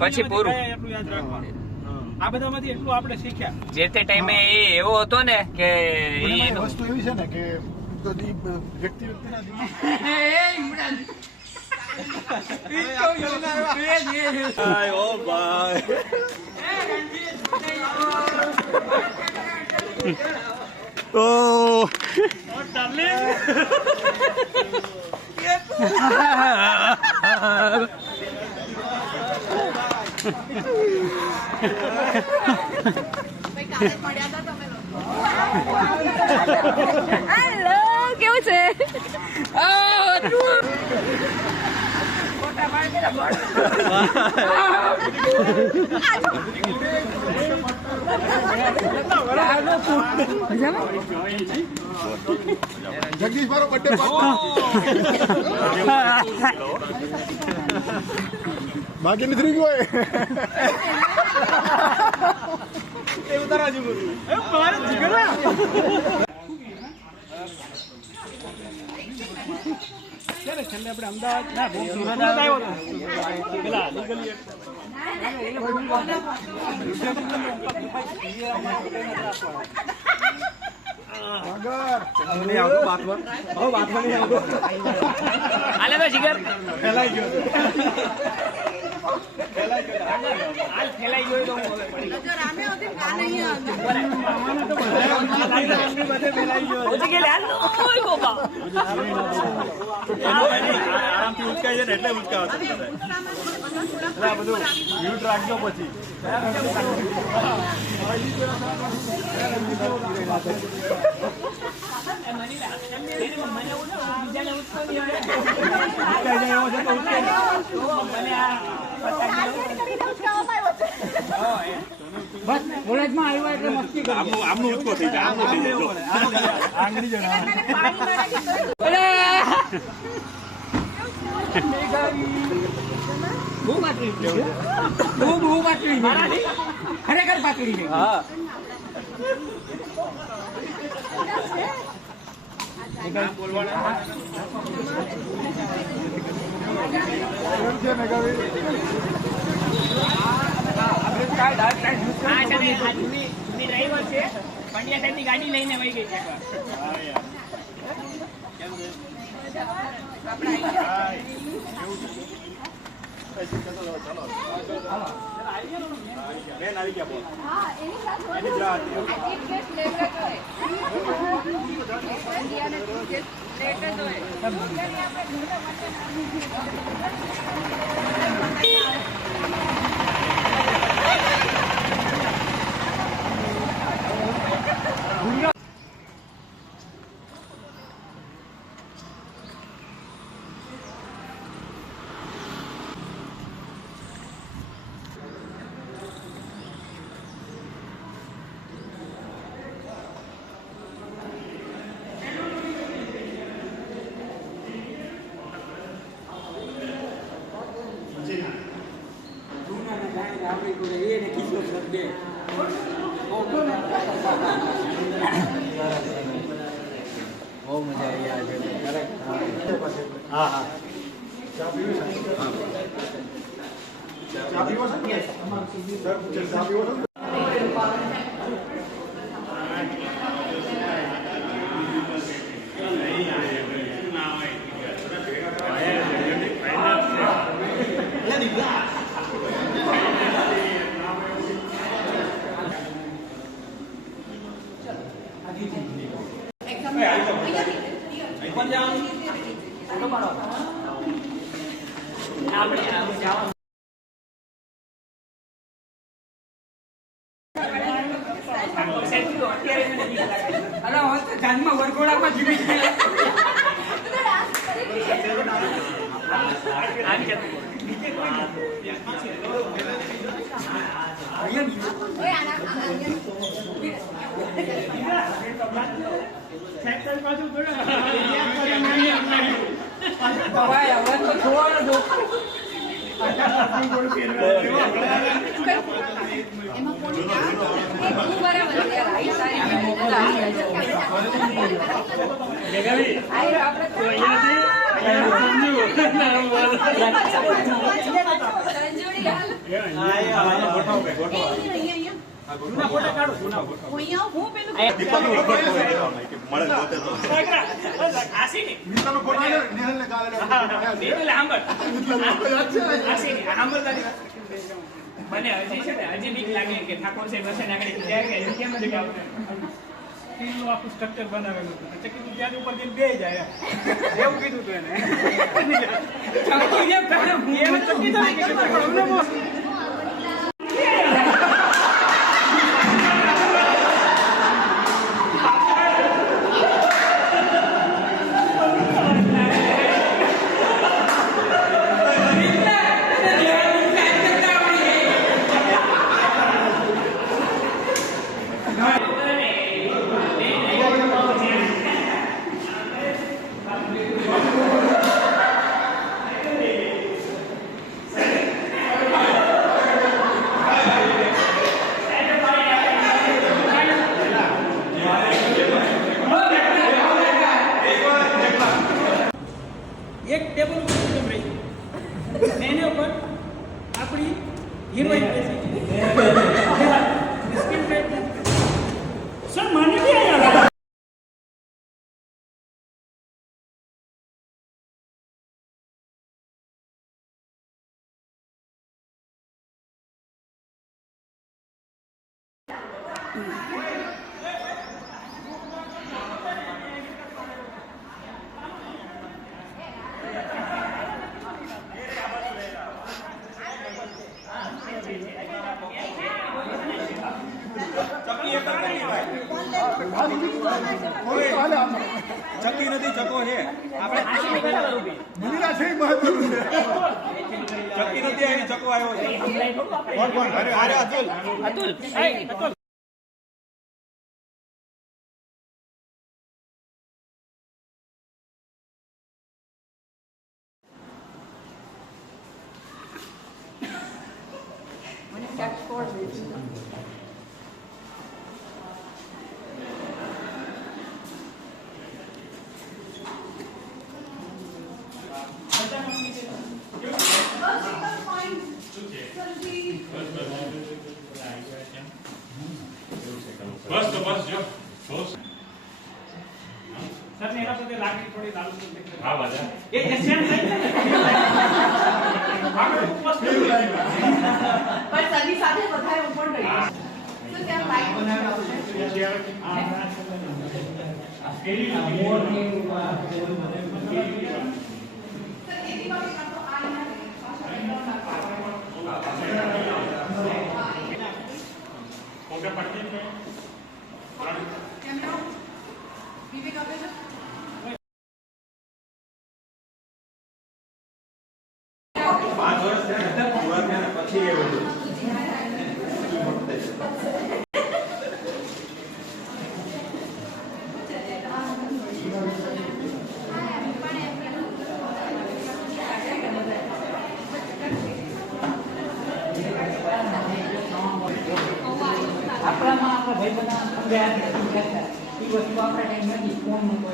પછી પૂરું. એટલું યાદ રાખવાનું. આ બધામાંથી એટલું આપણે શીખ્યા. જે તે ટાઈમે એ એવો હતો ને કે વસ્તુ એવી છે ને કે તો વ્યક્તિ હેલો કેવું છે જગદીશ મારો બર્થડે બાકી નથી ગયો છેલ્લે આપણે અમદાવાદ ના સુરત આવ્યો હતો પેલા લીગલી હાલે તો જીગર ફેલાઈ ગયો આરામથી ઉચકાઈ જાય ને એટલે ઉચકાવ બધું મ્યુટ રાખજો પછી બસ કોલેજમાં આવ્યા એટલે મસ્તી કરી આમનું ઉચકો થઈ જાય આંગળી જણા બહુ પાતળી છે બહુ પાતળી છે ખરેખર પાતળી છે હા ગાડી લઈને વહી ગઈ છે બહુ મજા આવી હા હા ચા પીવો છો જાનમાં વરઘોડામાં જીવી જૂના ફોટા કાઢો, જૂના ફોટા. આશીની. નીતાનો ફોટો આલે, નિહાલને કાલે એટલે સાંભળ. યાદ છે ને? આશીની, સાંભળ તારી વાત. મને હજી છે ને હજી બીક લાગે કે ઠાકોર સાહેબ હશે ને આગળ જાય કે કેમ નથી આવતું. સ્ટીલનું આખું સ્ટ્રક્ચર બનાવેલું હતું. એટલે કીધું ત્યાં ઉપર જઈને બે જાય એમ. એવું કીધું હતું એને. એને ચક્કી તો નહીં કીધું, પણ અમને બહુ એક ટેબલ ઉપર સિસ્ટમ રહી અને એના ઉપર આપણી હિરોઈન બેસી સ્કીન ટાઈપ સર મને બી આયા ચક્કી નથી, ચકો છે. મંદિરા છે એ મહત્વનું છે. ચક્કી નથી આવી, ચકો આવ્યો છે. કોણ કોણ? અરે અતુલ. અતુલ બસ તો બસ જો બસ સર ને એના સાથે લાગણી થોડી લાલુ દેખાય. હા બાજા એ સેમ થઈ આગળ મસ્ત કેવું લાગ્યું? પણ સની સાથે વધારે ઉપર ગઈ તો ત્યાં લાઈટ ઓકે પટ્ટી છે વિવેક આપે છે આપણામાં આપણા ભાઈ બધા સમજાયા એ વસ્તુ આપણા ટાઈમ નથી ફોન મૂકો